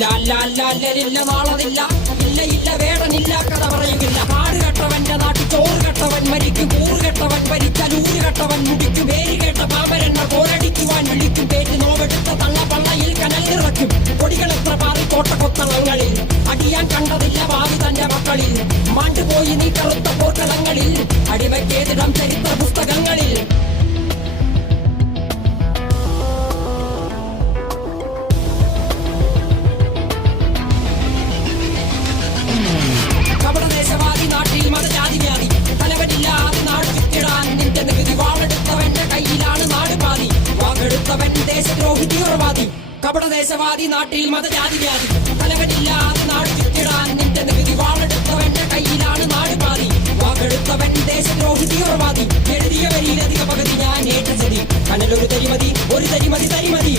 ലാലില്ല നാളതില്ല, ഇല്ല ഇല്ല വേടനില്ല കഥ പറയുകില്ല. കാട് കെട്ടവന്റെ നാട്ടിൽ ചോറ് കെട്ടവൻ മരിക്കും, കൂറ് കെട്ടവൻ ഭരിച്ചാൽ ഊര് കെട്ടവൻ മുടിക്കും. പേര് കേട്ട പാമ്പരെണ്ണ പോരടിക്കുവാൻ വിളിക്കും, പേര് നോവെടുത്ത തള്ള പള്ളയിൽ കനൽ നിറയ്ക്കും. കൊടികളെത്ര പാറി കോട്ടക്കൊത്തളങ്ങളിൽ അടിയാൻ കണ്ടതില്ല ഭാവി തന്റെ മക്കളിൽ. മാണ്ടുപോയി നീ കറുത്ത പോർക്കളങ്ങളിൽ, അടിവയ്ക്കേതിടം ചരിത്ര പുസ്തകങ്ങളിൽ. കപടദേശവാദി നാട്ടിൽ മതജാതി വ്യാധി, തലവനില്ലാതെ നാട് ചുറ്റിടാൻ നിന്റെ നികുതി. വാളെടുത്തവന്റെ കയ്യിലാണ് നാട് പാതി, വാക്കെടുത്തവൻ ദേശദ്രോഹി തീവ്രവാദി. കപടദേശവാദി നാട്ടിൽ മതജാതി വ്യാധി, തലവനില്ലാതെ നാട് ചുറ്റിടാൻ നിന്റെ നികുതി. വാളെടുത്തവന്റെ കയ്യിലാണ് നാട് പാതി, വാക്കെടുത്തവൻ ദേശദ്രോഹി തീവ്രവാദി. എഴുതിയ വരിയിലധിക പകുതി ഞാൻ ഏറ്റ ചതി, കനലൊരു തരിമതി ഒരു തരിമതി തരിമതി.